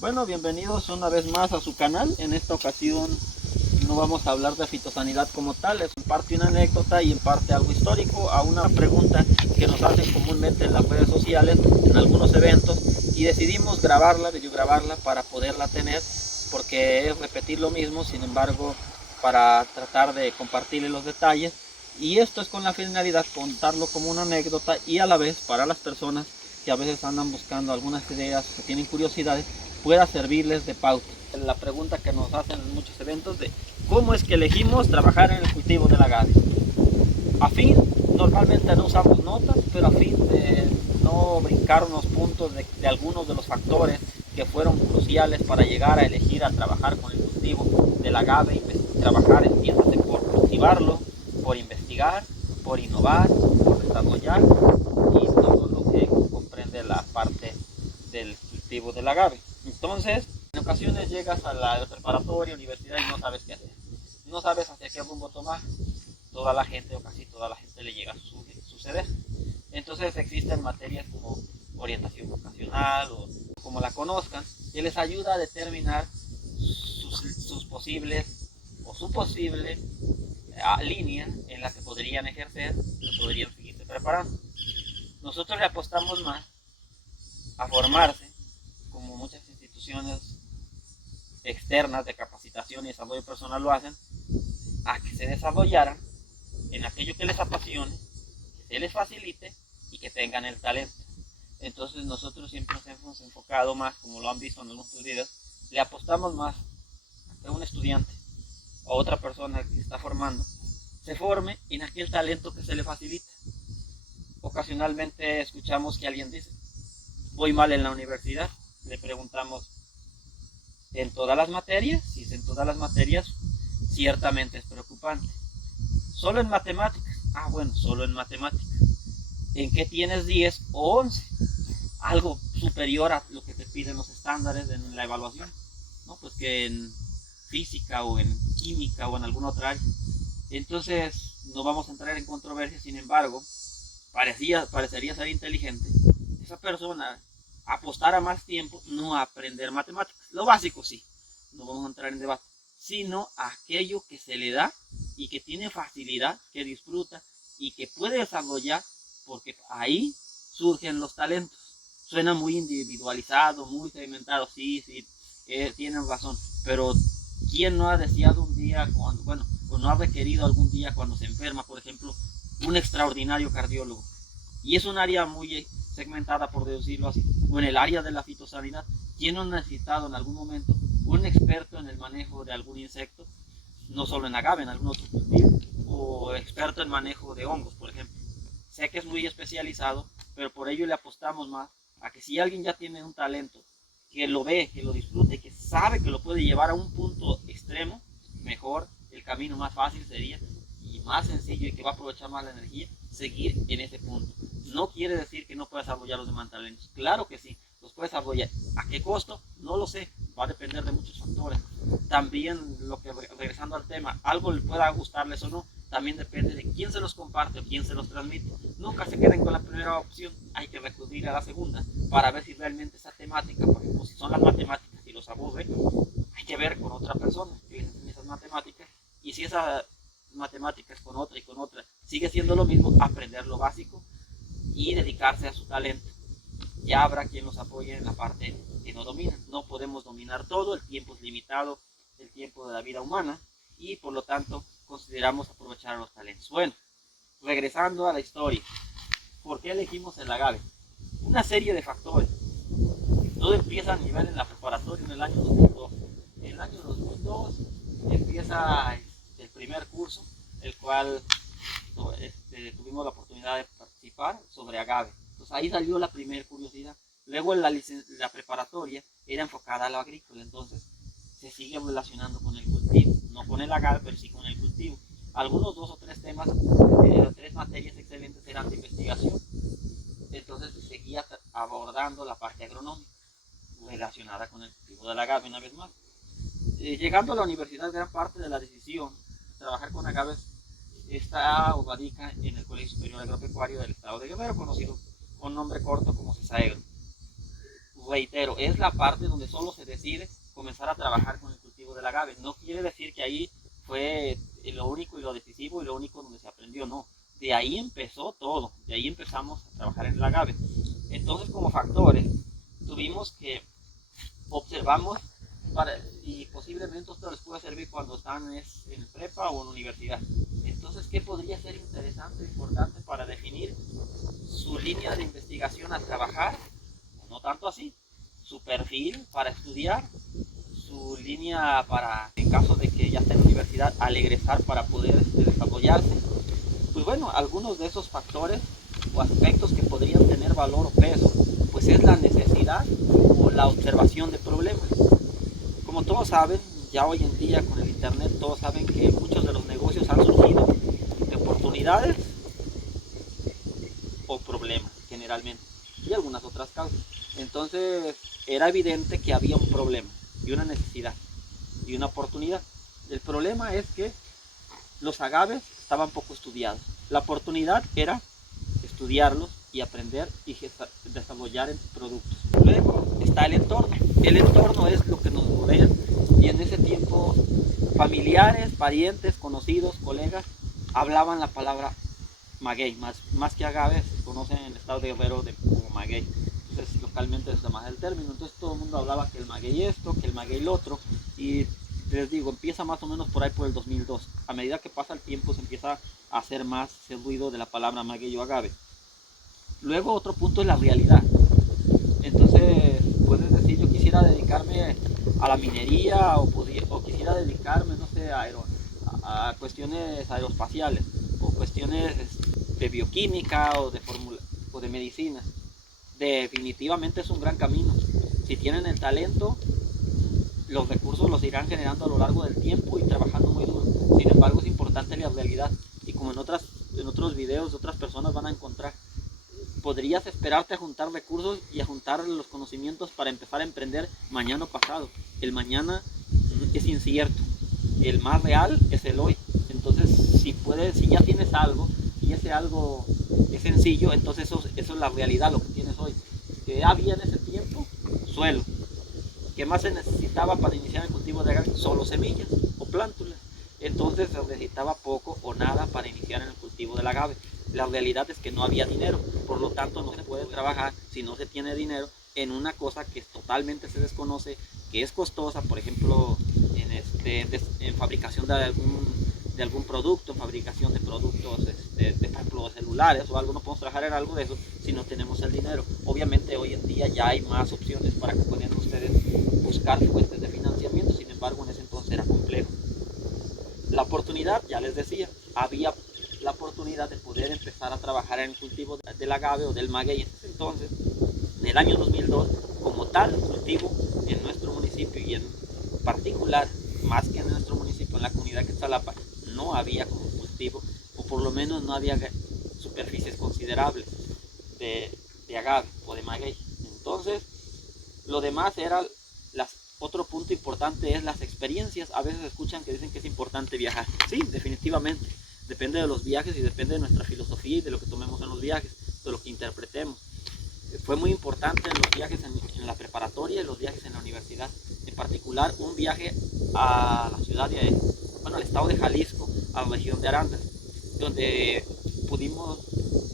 Bueno, bienvenidos una vez más a su canal. En esta ocasión no vamos a hablar de fitosanidad como tal, es en parte una anécdota y en parte algo histórico a una pregunta que nos hacen comúnmente en las redes sociales, en algunos eventos, y decidimos grabarla, videograbarla para poderla tener, porque es repetir lo mismo, sin embargo, para tratar de compartirle los detalles. Y esto es con la finalidad de contarlo como una anécdota y a la vez para las personas que a veces andan buscando algunas ideas, que tienen curiosidades, pueda servirles de pauta. La pregunta que nos hacen en muchos eventos de cómo es que elegimos trabajar en el cultivo del agave. A fin, normalmente no usamos notas, pero a fin de no brincarnos puntos de algunos de los factores que fueron cruciales para llegar a elegir a trabajar con el cultivo del agave y trabajar, entiéndase, por cultivarlo, por investigar, por innovar, por desarrollar y todo lo que comprende la parte del cultivo del agave. Entonces, en ocasiones llegas a la preparatoria, universidad y no sabes qué hacer. No sabes hacia qué rumbo tomar. Toda la gente o casi toda la gente le llega a suceder. Entonces existen materias como orientación vocacional o como la conozcan, que les ayuda a determinar sus posibles o su posible línea en la que podrían ejercer, que podrían seguirse preparando. Nosotros le apostamos más a formarse, como muchas instituciones externas de capacitación y desarrollo personal lo hacen, a que se desarrollaran en aquello que les apasione, que se les facilite y que tengan el talento. Entonces nosotros siempre nos hemos enfocado más, como lo han visto en algunos videos, le apostamos más a que un estudiante o otra persona que se está formando se forme en aquel talento que se le facilita. Ocasionalmente escuchamos que alguien dice, voy mal en la universidad, le preguntamos, ¿en todas las materias? Si es en todas las materias, ciertamente es preocupante. ¿Solo en matemáticas? Ah, bueno, solo en matemáticas. ¿En qué tienes 10 o 11? Algo superior a lo que te piden los estándares en la evaluación, ¿no? Pues que en física o en química o en alguna otra área. Entonces, no vamos a entrar en controversia, sin embargo, parecería ser inteligente esa persona apostara más tiempo no a aprender matemáticas, lo básico sí, no vamos a entrar en debate, sino a aquello que se le da y que tiene facilidad, que disfruta y que puede desarrollar, porque ahí surgen los talentos. Suena muy individualizado, muy segmentado, sí, sí, tienen razón, pero ¿quién no ha deseado un día, cuando, bueno, o no ha requerido algún día cuando se enferma, por ejemplo, un extraordinario cardiólogo? Y es un área muy segmentada, por decirlo así, o en el área de la fitosanidad. ¿Quién no ha necesitado en algún momento un experto en el manejo de algún insecto, no solo en agave, en algún otro cultivo, o experto en manejo de hongos, por ejemplo? Sé que es muy especializado, pero por ello le apostamos más a que si alguien ya tiene un talento, que lo ve, que lo disfrute, que sabe que lo puede llevar a un punto extremo, mejor, el camino más fácil sería y más sencillo y que va a aprovechar más la energía, seguir en ese punto. No quiere decir que no puedas desarrollar los demás talentos. Claro que sí, los puedes desarrollar. ¿A qué costo? No lo sé. Va a depender de muchos factores. También, lo que regresando al tema, algo le pueda gustarles o no, también depende de quién se los comparte o quién se los transmite. Nunca se queden con la primera opción, hay que recurrir a la segunda para ver si realmente esa temática, por ejemplo, si son las matemáticas y los aburre, hay que ver con otra persona que enseñe esas matemáticas, y si esas matemáticas con otra y con otra sigue siendo lo mismo, aprender lo básico y dedicarse a su talento. Ya habrá quien los apoye en la parte que no dominan. No podemos dominar todo, el tiempo es limitado, el tiempo de la vida humana, y por lo tanto consideramos aprovechar los talentos. Bueno, regresando a la historia, ¿por qué elegimos el agave? Una serie de factores. Todo empieza a nivel en la preparatoria en el año 2002. En el año 2002 empieza el primer curso, el cual tuvimos la oportunidad de participar sobre agave. Entonces ahí salió la primera curiosidad. Luego la preparatoria era enfocada a lo agrícola, entonces se sigue relacionando con el cultivo, no con el agave, pero sí con el cultivo. Algunos dos o tres temas, tres materias excelentes eran de investigación, entonces se seguía abordando la parte agronómica relacionada con el cultivo del agave una vez más. Llegando a la universidad, gran parte de la decisión de trabajar con agaves está o radica en el Colegio Superior Agropecuario del Estado de Guerrero, conocido con nombre corto como CESAEGRO. reitero, es la parte donde solo se decide comenzar a trabajar con el cultivo del agave. No quiere decir que ahí fue lo único y lo decisivo y lo único donde se aprendió, no. De ahí empezó todo, de ahí empezamos a trabajar en el agave. Entonces, como factores, tuvimos que observamos y posiblemente esto les pueda servir cuando están en prepa o en universidad. Entonces, ¿qué podría ser interesante, importante para definir su línea de investigación a trabajar? No tanto así, su perfil para estudiar, su línea para, en caso de que ya esté en la universidad, al egresar para poder desarrollarse. Pues bueno, algunos de esos factores o aspectos que podrían tener valor o peso, pues es la necesidad o la observación de problemas. Como todos saben, ya hoy en día con el internet todos saben que muchos de los negocios han surgido de oportunidades o problemas generalmente y algunas otras causas. Entonces era evidente que había un problema y una necesidad y una oportunidad. El problema es que los agaves estaban poco estudiados. La oportunidad era estudiarlos y aprender y desarrollar productos. Luego está el entorno. El entorno es lo que nos rodea y en ese tiempo familiares, parientes, conocidos, colegas hablaban la palabra maguey, más que agave se conoce en el estado de Guerrero como maguey. Entonces localmente se llama el término. Entonces todo el mundo hablaba que el maguey esto, que el maguey lo otro, y les digo, empieza más o menos por ahí por el 2002. A medida que pasa el tiempo se empieza a hacer más el ruido de la palabra maguey o agave. Luego otro punto es la realidad. Entonces puedes decir, yo quisiera dedicarme a la minería o quisiera dedicarme, no sé, a cuestiones aeroespaciales o cuestiones de bioquímica o de medicina. Definitivamente es un gran camino. Si tienen el talento, los recursos los irán generando a lo largo del tiempo y trabajando muy duro. Sin embargo, es importante la realidad. Y como en otros videos de otras personas van a encontrar, podrías esperarte a juntar recursos y a juntar los conocimientos para empezar a emprender mañana o pasado. El mañana es incierto. El más real es el hoy. Entonces, si ya tienes algo y ese algo es sencillo, entonces eso es la realidad, lo que tienes hoy. Que había en ese tiempo suelo. ¿Qué más se necesitaba para iniciar el cultivo de agave? Solo semillas o plántulas. Entonces se necesitaba poco o nada para iniciar en el cultivo del agave. La realidad es que no había dinero, por lo tanto no se puede trabajar si no se tiene dinero en una cosa que totalmente se desconoce, que es costosa, por ejemplo, en fabricación de algún producto, en fabricación de productos, por ejemplo, celulares o algo. No podemos trabajar en algo de eso si no tenemos el dinero. Obviamente hoy en día ya hay más opciones para que puedan ustedes buscar fuentes de financiamiento, sin embargo en ese entonces era complejo. La oportunidad, ya les decía, había la oportunidad de poder empezar a trabajar en el cultivo del agave o del maguey. Entonces, en el año 2002, como tal cultivo en nuestro municipio y en particular, más que en nuestro municipio, en la comunidad de Quetzalapa, no había como cultivo, o por lo menos no había superficies considerables de agave o de maguey. Entonces, lo demás era otro punto importante es las experiencias. A veces escuchan que dicen que es importante viajar. Sí, definitivamente. Depende de los viajes y depende de nuestra filosofía y de lo que tomemos en los viajes, de lo que interpretemos. Fue muy importante en los viajes en la preparatoria y los viajes en la universidad. En particular, un viaje a la ciudad al estado de Jalisco, a la región de Arandas, donde pudimos,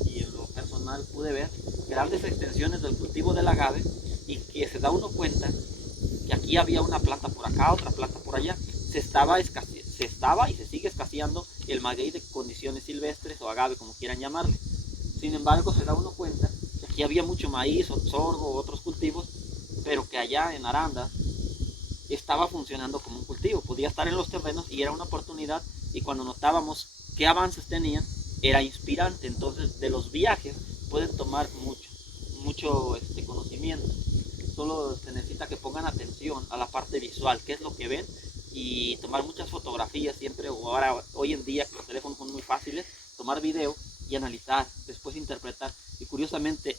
y en lo personal pude ver, grandes extensiones del cultivo del agave y que se da uno cuenta que aquí había una planta por acá, otra planta por allá. Se estaba y se sigue escaseando el maguey de condiciones silvestres o agave, como quieran llamarle. Sin embargo, se da uno cuenta que aquí había mucho maíz o sorgo o otros cultivos, pero que allá en Aranda estaba funcionando como un cultivo. Podía estar en los terrenos y era una oportunidad, y cuando notábamos qué avances tenían, era inspirante. Entonces, de los viajes pueden tomar mucho conocimiento. Solo se necesita que pongan atención a la parte visual, qué es lo que ven, y tomar muchas fotografías siempre, o ahora hoy en día que los teléfonos son muy fáciles, tomar video y analizar, después interpretar. Y curiosamente,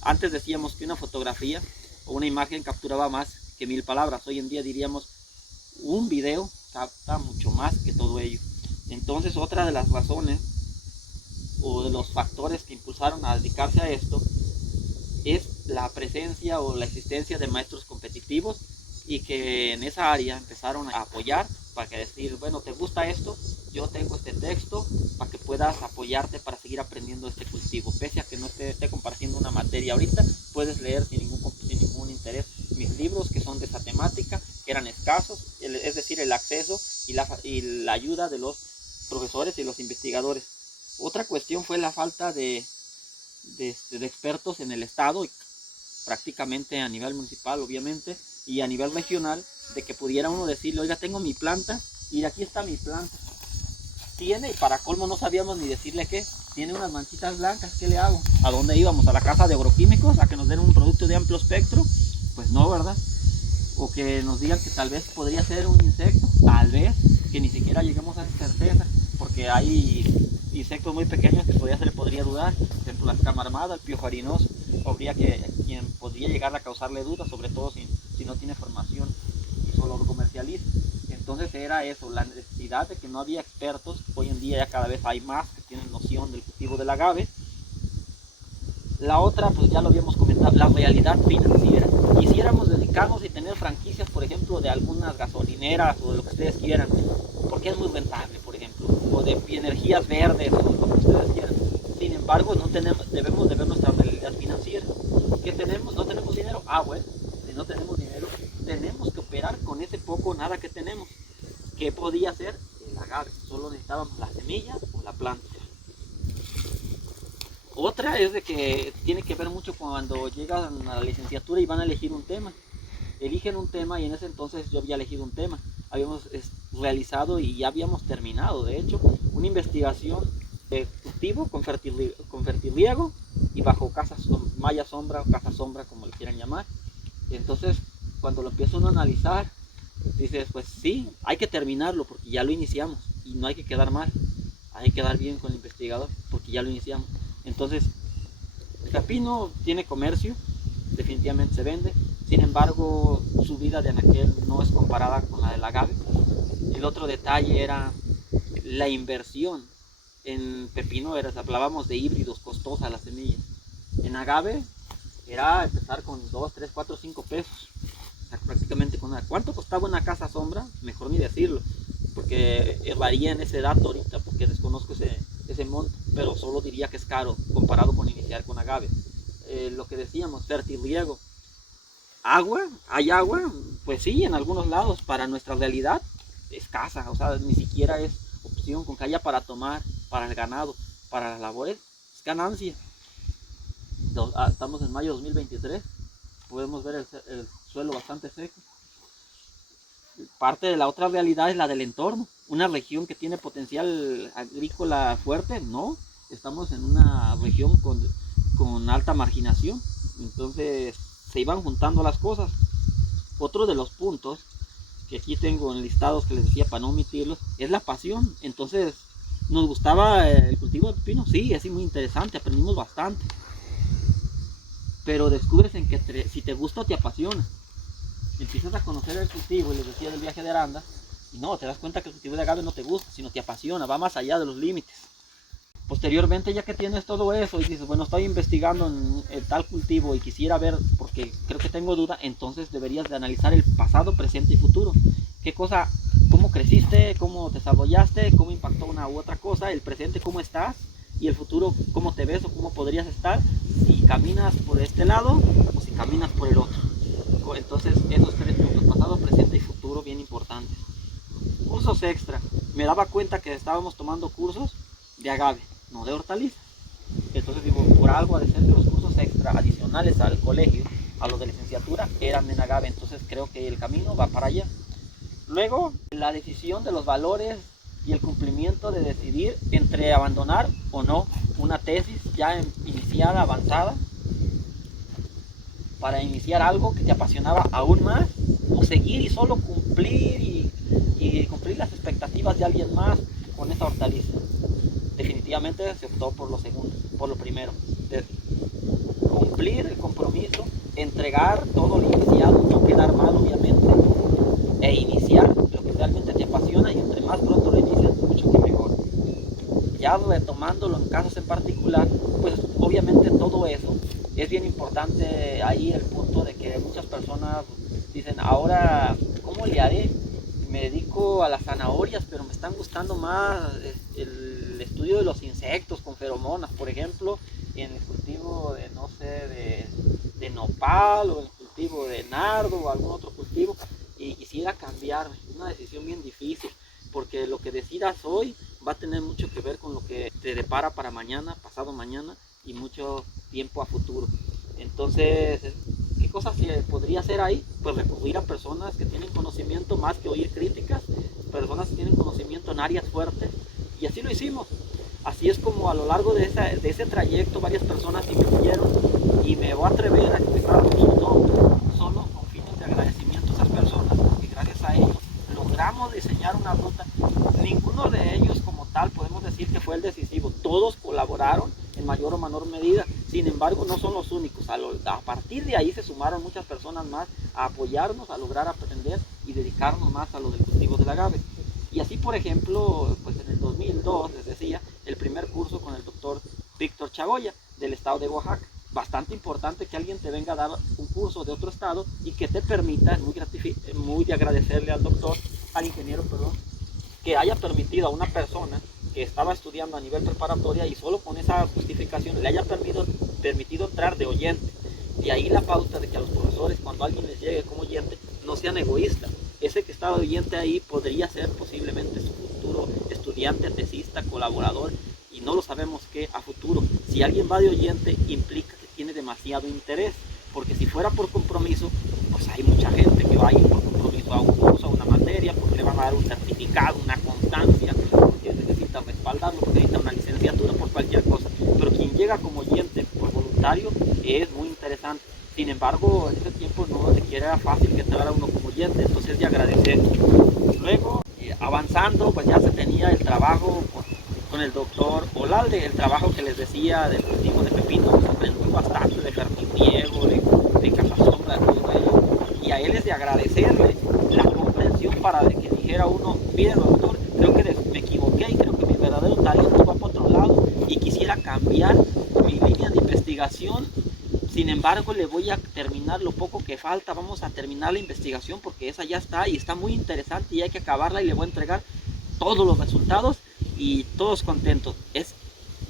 antes decíamos que una fotografía o una imagen capturaba más que 1000 palabras. Hoy en día diríamos un video capta mucho más que todo ello. Entonces, otra de las razones o de los factores que impulsaron a dedicarse a esto es la presencia o la existencia de maestros competitivos y que en esa área empezaron a apoyar para que decir, bueno, ¿te gusta esto? Yo tengo este texto para que puedas apoyarte para seguir aprendiendo este cultivo. Pese a que no esté compartiendo una materia ahorita, puedes leer sin ningún interés mis libros que son de esa temática, que eran escasos, es decir, el acceso y la ayuda de los profesores y los investigadores. Otra cuestión fue la falta de expertos en el estado, y prácticamente a nivel municipal obviamente, y a nivel regional, de que pudiera uno decirle, oiga, tengo mi planta, y aquí está mi planta. Tiene, y para colmo no sabíamos ni decirle qué, tiene unas manchitas blancas, ¿qué le hago? ¿A dónde íbamos? ¿A la casa de agroquímicos? ¿A que nos den un producto de amplio espectro? Pues no, ¿verdad? O que nos digan que tal vez podría ser un insecto, tal vez, que ni siquiera lleguemos a esa certeza, porque hay insectos muy pequeños que todavía se le podría dudar, por ejemplo la escama armada, el piojo harinoso, habría quien podría llegar a causarle dudas, sobre todo si no tiene formación y solo lo comercializa. Entonces era eso, la necesidad de que no había expertos. Hoy en día ya cada vez hay más que tienen noción del cultivo del agave. La otra, pues ya lo habíamos comentado, la realidad financiera. Quisiéramos dedicarnos y tener franquicias, por ejemplo, de algunas gasolineras o de lo que ustedes quieran, porque es muy rentable, por ejemplo, o de energías verdes o lo que ustedes quieran. Sin embargo, debemos de ver nuestra realidad financiera. ¿Qué tenemos? ¿No tenemos dinero? Ah, bueno, si no tenemos dinero, tenemos que operar con ese poco o nada que tenemos. ¿Qué podía ser? El agave. Solo necesitábamos la semilla o la planta. Otra es de que tiene que ver mucho cuando llegan a la licenciatura y van a elegir un tema. Eligen un tema y en ese entonces yo había elegido un tema. Habíamos realizado y ya habíamos terminado, de hecho, una investigación de cultivo con fertirriego y bajo malla sombra o casa sombra, como le quieran llamar. Entonces, cuando lo empieza uno a analizar, dices, pues sí, hay que terminarlo porque ya lo iniciamos y no hay que quedar mal, hay que quedar bien con el investigador porque ya lo iniciamos. Entonces, el pepino tiene comercio, definitivamente se vende, sin embargo, su vida de anaquel no es comparada con la del agave. El otro detalle era la inversión. En pepino hablábamos de híbridos, costosa la semilla. En agave era empezar con 2, 3, 4, 5 pesos. O sea, prácticamente con nada. ¿Cuánto costaba una casa sombra? Mejor ni decirlo, porque varía en ese dato ahorita, porque desconozco ese monto, pero solo diría que es caro comparado con iniciar con agave. Lo que decíamos, fertirriego. ¿Agua? ¿Hay agua? Pues sí, en algunos lados. Para nuestra realidad, escasa. O sea, ni siquiera es opción. Con que haya para tomar, para el ganado, para las labores, es ganancia. Estamos en mayo de 2023. Podemos ver el suelo bastante seco. Parte de la otra realidad es la del entorno. Una región que tiene potencial agrícola fuerte, no. Estamos en una región con alta marginación. Entonces se iban juntando las cosas. Otro de los puntos que aquí tengo enlistados, que les decía para no omitirlos, es la pasión. Entonces, ¿nos gustaba el cultivo de pepino? Sí, es muy interesante, aprendimos bastante. Pero descubres en que si te gusta o te apasiona. Empiezas a conocer el cultivo, y les decía del viaje de Aranda, y no, te das cuenta que el cultivo de agave no te gusta, sino te apasiona, va más allá de los límites. Posteriormente, ya que tienes todo eso y dices, bueno, estoy investigando en tal cultivo y quisiera ver, porque creo que tengo duda, entonces deberías de analizar el pasado, presente y futuro. ¿Qué cosa, cómo creciste, cómo desarrollaste, cómo impactó una u otra cosa, el presente, cómo estás, y el futuro, cómo te ves o cómo podrías estar si caminas por este lado o si caminas por el otro? Entonces, esos tres puntos, pasado, presente y futuro, bien importantes. Cursos extra. Me daba cuenta que estábamos tomando cursos de agave, no de hortalizas. Entonces digo, por algo ha de ser que los cursos extra adicionales al colegio, a los de licenciatura, eran en agave. Entonces creo que el camino va para allá. Luego, la decisión de los valores y el cumplimiento de decidir entre abandonar o no una tesis ya iniciada, avanzada, para iniciar algo que te apasionaba aún más, o seguir y solo cumplir y cumplir las expectativas de alguien más con esa hortaliza. Definitivamente se optó por lo segundo, por lo primero, de cumplir el compromiso, entregar todo lo iniciado, no quedar mal obviamente, e iniciar lo que realmente te apasiona, y entre más pronto lo inicias, mucho que mejor. Ya estar retomándolo en casos en particular, pues obviamente todo eso es bien importante. Ahí el punto de que muchas personas dicen, ahora, ¿cómo le haré? Me dedico a las zanahorias, pero me están gustando más el estudio de los insectos con feromonas, por ejemplo, en el cultivo de, no sé, de nopal, o el cultivo de nardo o algún otro cultivo, y quisiera cambiar. Es una decisión bien difícil, porque lo que decidas hoy va a tener mucho que ver con lo que te depara para mañana, pasado mañana y mucho tiempo a futuro. Entonces, ¿qué cosas se podría hacer ahí? Pues recurrir a personas que tienen conocimiento más que oír críticas, personas que tienen conocimiento en áreas fuertes, y así lo hicimos. Así es como a lo largo de ese trayecto varias personas influyeron, y me voy a atrever a expresar sus nombres solo con fines de agradecimiento a esas personas, porque gracias a ellos logramos diseñar una ruta. Ninguno de ellos como tal podemos decir que fue el decisivo, todos colaboraron en mayor o menor medida. Sin embargo, no son los únicos. A partir de ahí se sumaron muchas personas más a apoyarnos, a lograr aprender y dedicarnos más a lo del cultivo del agave. Y así, por ejemplo, pues en el 2002, les decía, el primer curso con el doctor Víctor Chagoya, del estado de Oaxaca. Bastante importante que alguien te venga a dar un curso de otro estado y que te permita, muy de agradecerle al doctor, al ingeniero, perdón, que haya permitido a una persona que estaba estudiando a nivel preparatoria, y solo con esa justificación le haya permitido entrar de oyente. De ahí la pauta de que a los profesores, cuando alguien les llegue como oyente, no sean egoístas. Ese que estaba de oyente ahí podría ser posiblemente su futuro estudiante, tesista, colaborador, y no lo sabemos qué a futuro. Si alguien va de oyente, implica que tiene demasiado interés, porque si fuera por compromiso, pues hay mucha gente que va a ir por compromiso a un curso, a una materia, porque le van a dar un certificado, una constancia, porque necesita respaldarlo, porque necesita una licenciatura, por cualquier cosa. Pero quien llega como oyente por voluntario es muy interesante. Sin embargo, en ese tiempo no era fácil que entrara uno como oyente, entonces es de agradecer. Luego, avanzando, pues ya se tenía el trabajo con el doctor Olalde, el trabajo que les decía del cultivo de pepino. Nos aprendió bastante de jardiniego, de cazasombra, de todo ello, y a él es de agradecerle la comprensión para que dijera uno, mire doctor, creo que me equivoqué y creo que mi verdadero talento va para otro lado y quisiera cambiar mi línea de investigación. Sin embargo, le voy a terminar lo poco que falta, vamos a terminar la investigación porque esa ya está y está muy interesante y hay que acabarla, y le voy a entregar todos los resultados y todos contentos. Es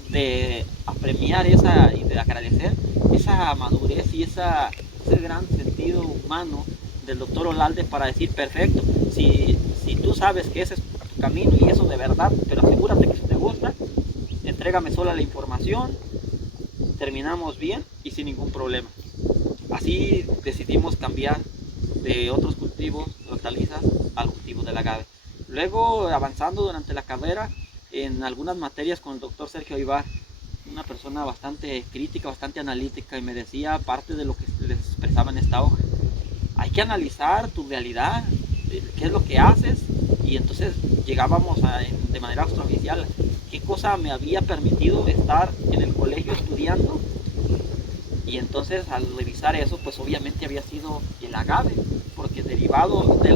de apremiar esa y de agradecer esa madurez y ese gran sentido humano del doctor Olalde para decir, perfecto, si tú sabes que ese es tu camino y eso de verdad, pero asegúrate que si te gusta, entrégame sola la información, terminamos bien y sin ningún problema. Así decidimos cambiar de otros cultivos, hortalizas, al cultivo del agave. Luego, avanzando durante la carrera en algunas materias con el doctor Sergio Ibar, una persona bastante crítica, bastante analítica, y me decía parte de lo que les expresaba en esta hoja. Hay que analizar tu realidad, qué es lo que haces, y entonces llegábamos de manera extraoficial, qué cosa me había permitido estar en el colegio estudiando. Y entonces al revisar eso, pues obviamente había sido el agave, porque derivado de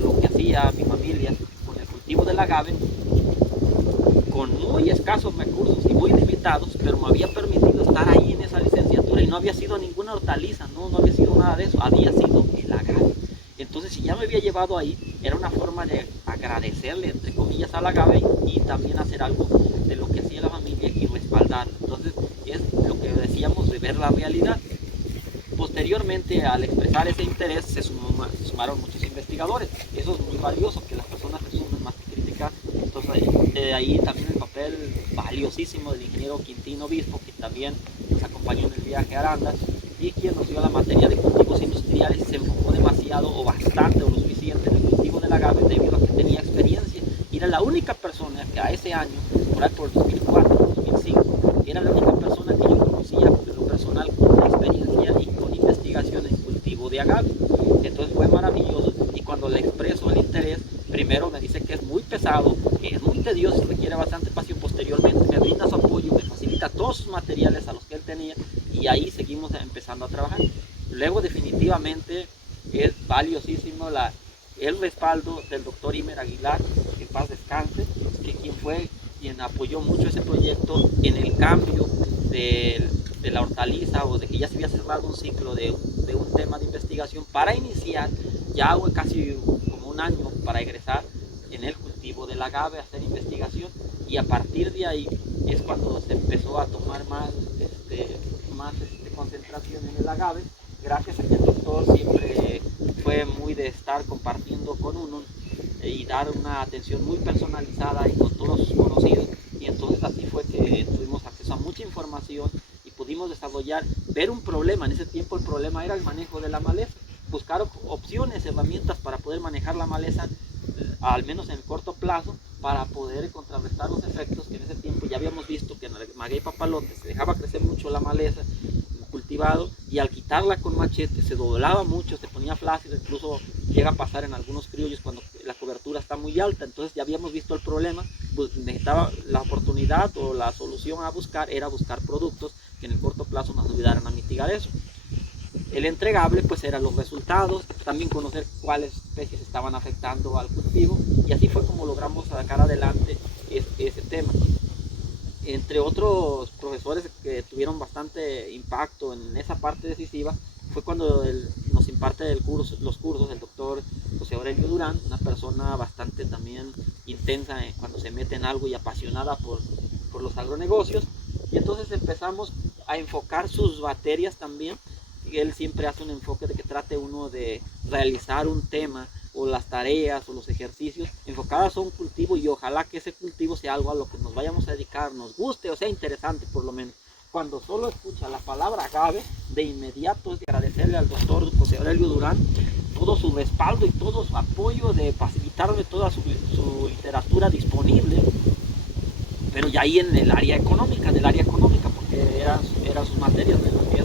lo que hacía mi familia con el cultivo del agave, con muy escasos recursos y muy limitados, pero me había permitido estar ahí en esa licenciatura, y no había sido ninguna hortaliza, no había sido nada de eso, había sido el agave. Entonces, si ya me había llevado ahí, era una forma de agradecerle, entre comillas, al agave, y también hacer algo de lo que hacía la familia y respaldarlo. Entonces, es lo que decíamos de ver la realidad. Posteriormente, al expresar ese interés, se sumaron muchos investigadores. Eso es muy valioso, que las personas se sumen más que criticar. Entonces, ahí también el papel valiosísimo del ingeniero Quintino Obispo, que también nos acompañó en el viaje a Arandas, y quien nos dio la materia de cultivos industriales, y se enfocó demasiado o bastante o lo suficiente en el cultivo del agave debido a que tenía experiencia. Y era la única persona que a ese año, por ahí por el 2004, 2005, era la única persona que yo conocía de lo personal con experiencia y con investigación en cultivo de agave. Entonces fue maravilloso, y cuando le expreso el interés, primero me dice que es muy pesado, que es muy tedioso, requiere bastante pasión. Posteriormente me brinda su apoyo, me facilita todos sus materiales a los que él tenía, y ahí seguimos empezando a trabajar. Luego definitivamente es valiosísimo el respaldo del doctor Imer Aguilar, que en paz descanse, que quien fue quien apoyó mucho ese proyecto en el cambio de la hortaliza, o de que ya se había cerrado un ciclo de un tema de investigación para iniciar ya casi como un año para egresar en el cultivo del agave, hacer investigación, y a partir de ahí es cuando se empezó a tomar más concentración en el agave, gracias a que el doctor siempre fue muy de estar compartiendo con uno y dar una atención muy personalizada y con todos sus conocidos, y entonces así fue que tuvimos acceso a mucha información y pudimos desarrollar, ver un problema. En ese tiempo el problema era el manejo de la maleza, buscar opciones, herramientas para poder manejar la maleza, al menos en el corto plazo, para poder contrarrestar los efectos que en ese tiempo ya habíamos visto, que en el maguey papalote se dejaba crecer mucho la maleza cultivado, y al quitarla con machete se doblaba mucho, se ponía flácido, incluso llega a pasar en algunos criollos cuando la cobertura está muy alta. Entonces ya habíamos visto el problema, pues necesitaba la oportunidad, o la solución a buscar era buscar productos que en el corto plazo nos ayudaran a mitigar eso. El entregable pues eran los resultados, también conocer cuáles especies estaban afectando al cultivo, y así fue como logramos sacar adelante ese tema. Entre otros profesores que tuvieron bastante impacto en esa parte decisiva fue cuando nos imparte los cursos el doctor José Aurelio Durán, una persona bastante también intensa cuando se mete en algo y apasionada por los agronegocios. Y entonces empezamos a enfocar sus materias también. Y él siempre hace un enfoque de que trate uno de realizar un tema, o las tareas o los ejercicios enfocadas a un cultivo, y ojalá que ese cultivo sea algo a lo que nos vayamos a dedicar, nos guste o sea interesante por lo menos. Cuando solo escucha la palabra agave, de inmediato es de agradecerle al doctor José Aurelio Durán todo su respaldo y todo su apoyo, de facilitarme toda su literatura disponible, pero ya ahí en el área económica, porque eran sus materias de lo que es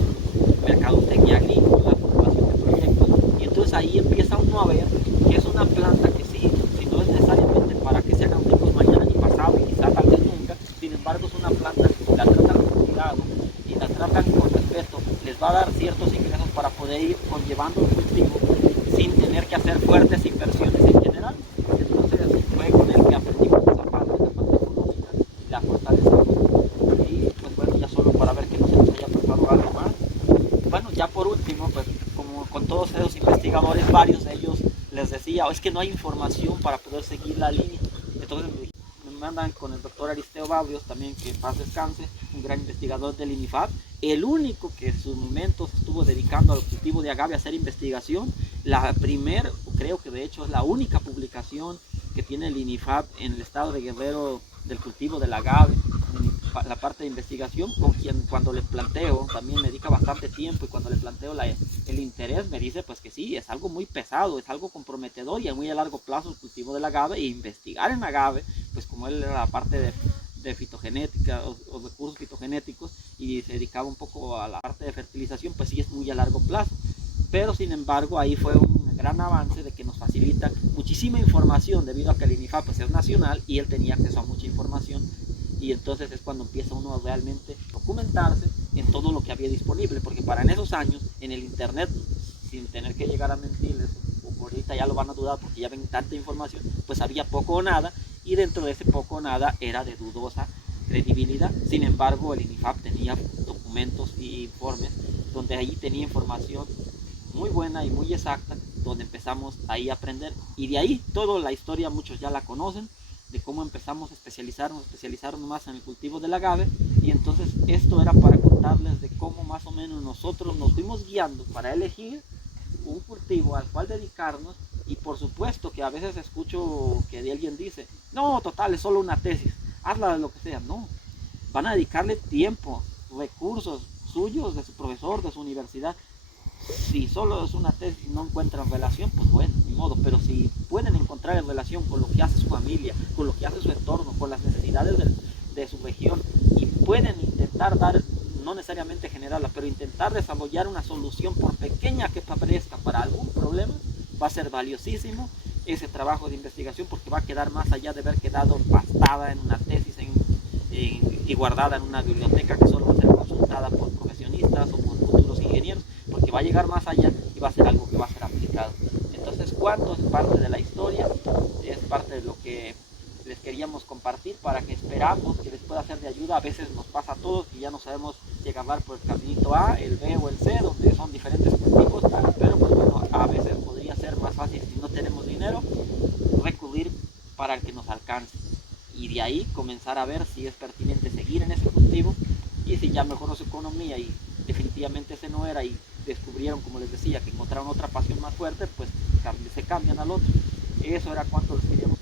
mercadotecnia agrícola, formulación de proyectos, y entonces ahí empieza uno a ver que es una planta que sí, si no es necesariamente para que se hagan ricos mañana ni pasado, y quizás tal vez nunca, sin embargo es una planta que si la tratan con cuidado y la tratan con respeto, les va a dar ciertos ingresos para poder ir conllevando el cultivo sin tener que hacer fuertes inversiones en general. Entonces fue con él que aprendimos esa parte económica y la fortalecemos. Y pues bueno, ya solo para ver que no se nos haya pasado algo más. Bueno, ya por último, pues como con todos esos investigadores, varios de ellos les decía, es que no hay información para poder seguir la línea. Entonces me mandan con el doctor Aristeo Babrios, también que en paz descanse, un gran investigador del INIFAP, el único que en sus momentos estuvo dedicando al cultivo de agave a hacer investigación. La primera, creo que de hecho es la única publicación que tiene el INIFAP en el estado de Guerrero del cultivo del agave, la parte de investigación, con quien cuando le planteo, también me dedica bastante tiempo, y cuando le planteo el interés, me dice pues que sí, es algo muy pesado, es algo comprometedor y a muy a largo plazo el cultivo del agave, e investigar en agave, pues como él era la parte de fitogenética o recursos fitogenéticos, y se dedicaba un poco a la parte de fertilización, pues sí es muy a largo plazo. Pero sin embargo ahí fue un gran avance de que nos facilita muchísima información, debido a que el INIFAP pues es nacional y él tenía acceso a mucha información, y entonces es cuando empieza uno a realmente documentarse en todo lo que había disponible, porque para en esos años en el internet, sin tener que llegar a mentirles, o ahorita ya lo van a dudar porque ya ven tanta información, pues había poco o nada, y dentro de ese poco o nada era de dudosa credibilidad. Sin embargo el INIFAP tenía documentos y informes donde ahí tenía información muy buena y muy exacta, donde empezamos ahí a aprender, y de ahí toda la historia muchos ya la conocen, de cómo empezamos a especializarnos más en el cultivo del agave. Y entonces esto era para contarles de cómo más o menos nosotros nos fuimos guiando para elegir un cultivo al cual dedicarnos. Y por supuesto que a veces escucho que alguien dice, no, total, es solo una tesis, hazla de lo que sea. No, van a dedicarle tiempo, recursos suyos, de su profesor, de su universidad. Si solo es una tesis y no encuentran relación, pues bueno, ni modo. Pero si pueden encontrar relación con lo que hace su familia, con lo que hace su entorno, con las necesidades de su región, y pueden intentar dar, no necesariamente generarla, pero intentar desarrollar una solución, por pequeña que parezca, para algún problema, va a ser valiosísimo ese trabajo de investigación, porque va a quedar más allá de haber quedado pastada en una tesis y guardada en una biblioteca que solo va a ser consultada por profesionistas o por futuros ingenieros, porque va a llegar más allá y va a ser algo que va a ser aplicado. Entonces, cuánto es parte de la historia, es parte de lo que les quería queríamos compartir para que esperamos que les pueda ser de ayuda. A veces nos pasa a todos que ya no sabemos si agarrar por el caminito A, el B o el C, donde son diferentes cultivos, pero pues bueno, a veces podría ser más fácil, si no tenemos dinero, recurrir para el que nos alcance, y de ahí comenzar a ver si es pertinente seguir en ese cultivo, y si ya mejoró su economía y definitivamente ese no era, y descubrieron, como les decía, que encontraron otra pasión más fuerte, pues se cambian al otro. Eso era cuanto les queríamos